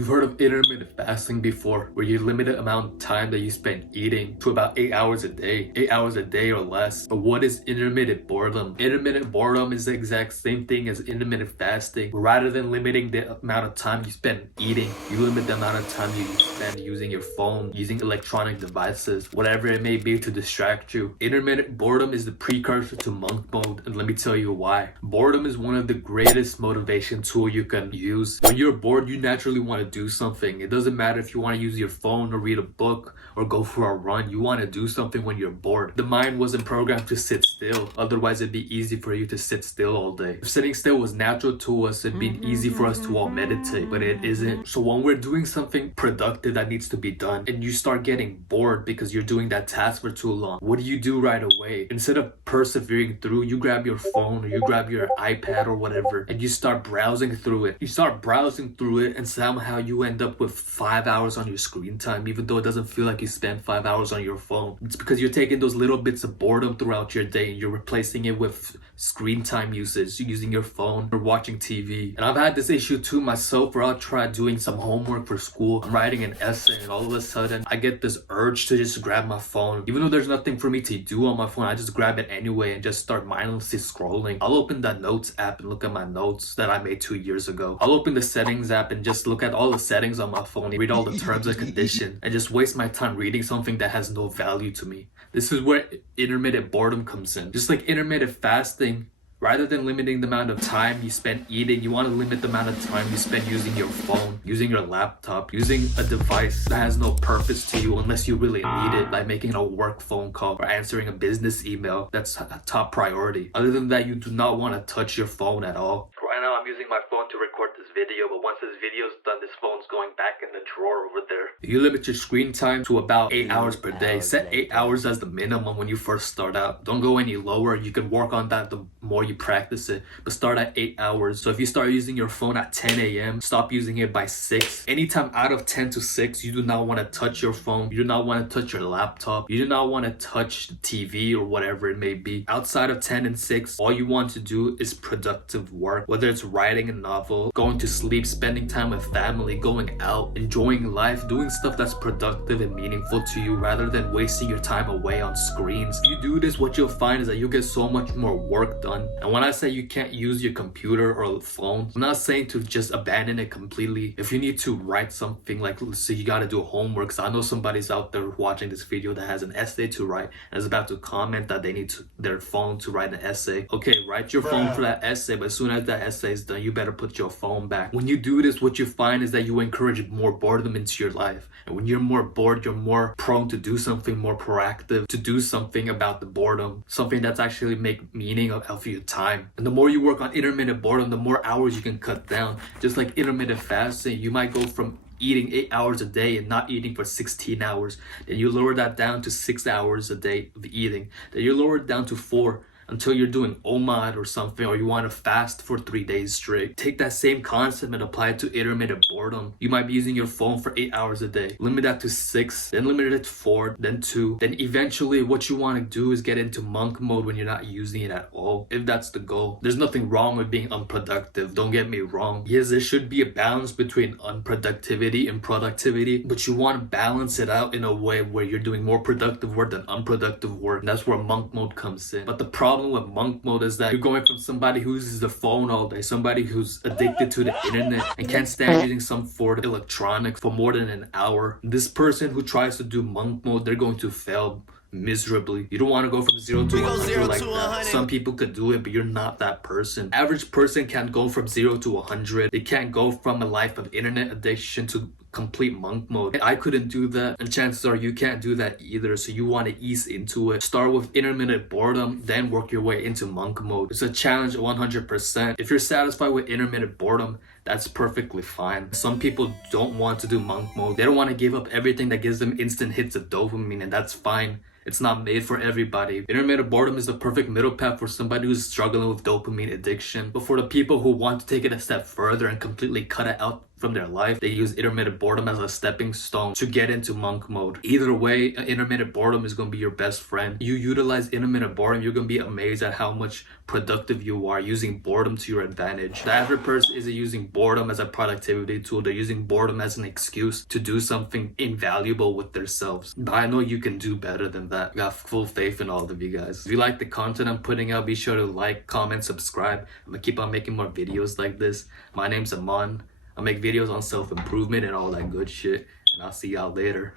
You've heard of intermittent fasting before, where you limit the amount of time that you spend eating to about 8 hours a day, 8 hours a day or less. But what is intermittent boredom? Intermittent boredom is the exact same thing as intermittent fasting. Rather than limiting the amount of time you spend eating, you limit the amount of time you spend using your phone, using electronic devices, whatever it may be to distract you. Intermittent boredom is the precursor to monk mode, and let me tell you why. Boredom is one of the greatest motivation tool you can use. When you're bored, you naturally want to do something. It doesn't matter if you want to use your phone or read a book or go for a run. You want to do something when you're bored. The mind wasn't programmed to sit still. Otherwise, it'd be easy for you to sit still all day. If sitting still was natural to us, it'd be easy for us to all meditate, but it isn't. So when we're doing something productive that needs to be done and you start getting bored because you're doing that task for too long, what do you do right away? Instead of persevering through, you grab your phone or you grab your iPad or whatever and you start browsing through it. You start browsing through it and somehow you end up with 5 hours on your screen time, even though it doesn't feel like you spent 5 hours on your phone. It's because you're taking those little bits of boredom throughout your day and you're replacing it with screen time usage, using your phone or watching TV. And I've had this issue too myself, where I'll try doing some homework for school. I'm writing an essay and all of a sudden I get this urge to just grab my phone. Even though there's nothing for me to do on my phone, I just grab it anyway and just start mindlessly scrolling. I'll open that notes app and look at my notes that I made 2 years ago. I'll open the settings app and just look at all the settings on my phone, read all the terms and conditions, and just waste my time reading something that has no value to me. This is where intermittent boredom comes in. Just like intermittent fasting, rather than limiting the amount of time you spend eating, you want to limit the amount of time you spend using your phone, using your laptop, using a device that has no purpose to you unless you really need it, like making a work phone call or answering a business email. That's a top priority. Other than that, you do not want to touch your phone at all. Right now, I'm using my phone to record this video, but once this video is done, this phone's going back in the drawer over there. You limit your screen time to about 8 hours per day. Set 8 hours as the minimum when you first start out. Don't go any lower. You can work on that the more you practice it, but start at 8 hours. So if you start using your phone at 10 a.m., stop using it by 6. Anytime out of 10 to 6, you do not want to touch your phone. You do not want to touch your laptop. You do not want to touch the TV or whatever it may be. Outside of 10 and 6, all you want to do is productive work. Whether it's writing a novel, going to sleep, spending time with family, going out, enjoying life, doing stuff that's productive and meaningful to you rather than wasting your time away on screens. If you do this, what you'll find is that you'll get so much more work done. And when I say you can't use your computer or phone, I'm not saying to just abandon it completely. If you need to write something, like let's say you gotta do homework, so I know somebody's out there watching this video that has an essay to write and is about to comment that they need their phone to write an essay. Okay, write your phone for that essay, but as soon as that essay is done, you better put your phone back. When you do this, what you find is that you encourage more boredom into your life. And when you're more bored, you're more prone to do something more proactive, to do something about the boredom, something that's actually make meaning of your time. And the more you work on intermittent boredom, the more hours you can cut down. Just like intermittent fasting, you might go from eating 8 hours a day and not eating for 16 hours. Then you lower that down to 6 hours a day of eating. Then you lower it down to 4 until you're doing OMAD or something, or you want to fast for 3 days straight. Take that same concept and apply it to intermittent boredom. You might be using your phone for 8 hours a day. Limit that to 6, then limit it to 4, then 2. Then eventually what you want to do is get into monk mode when you're not using it at all, if that's the goal. There's nothing wrong with being unproductive, don't get me wrong. Yes, there should be a balance between unproductivity and productivity, but you want to balance it out in a way where you're doing more productive work than unproductive work. And that's where monk mode comes in. But the problem with monk mode is that you're going from somebody who uses the phone all day, somebody who's addicted to the internet and can't stand using some form of electronics for more than an hour. This person who tries to do monk mode, they're going to fail miserably. You don't want to go from 0 to 100 like that. Some people could do it, but you're not that person. Average person can't go from 0 to 100. They can't go from a life of internet addiction to complete monk mode. I couldn't do that, and chances are you can't do that either. So you want to ease into it. Start with intermittent boredom, then work your way into monk mode. It's a challenge 100%. If you're satisfied with intermittent boredom, that's perfectly fine. Some people don't want to do monk mode. They don't want to give up everything that gives them instant hits of dopamine, and that's fine. It's not made for everybody. Intermittent boredom is the perfect middle path for somebody who's struggling with dopamine addiction. But for the people who want to take it a step further and completely cut it out from their life. They use intermittent boredom as a stepping stone to get into monk mode. Either way, intermittent boredom is going to be your best friend. You utilize intermittent boredom, you're going to be amazed at how much productive you are using boredom to your advantage. The average person isn't using boredom as a productivity tool. They're using boredom as an excuse to do something invaluable with themselves. But I know you can do better than that. I got full faith in all of you guys. If you like the content I'm putting out, be sure to like, comment, subscribe. I'm gonna keep on making more videos like this. My name's Aman. I make videos on self-improvement and all that good shit. And I'll see y'all later.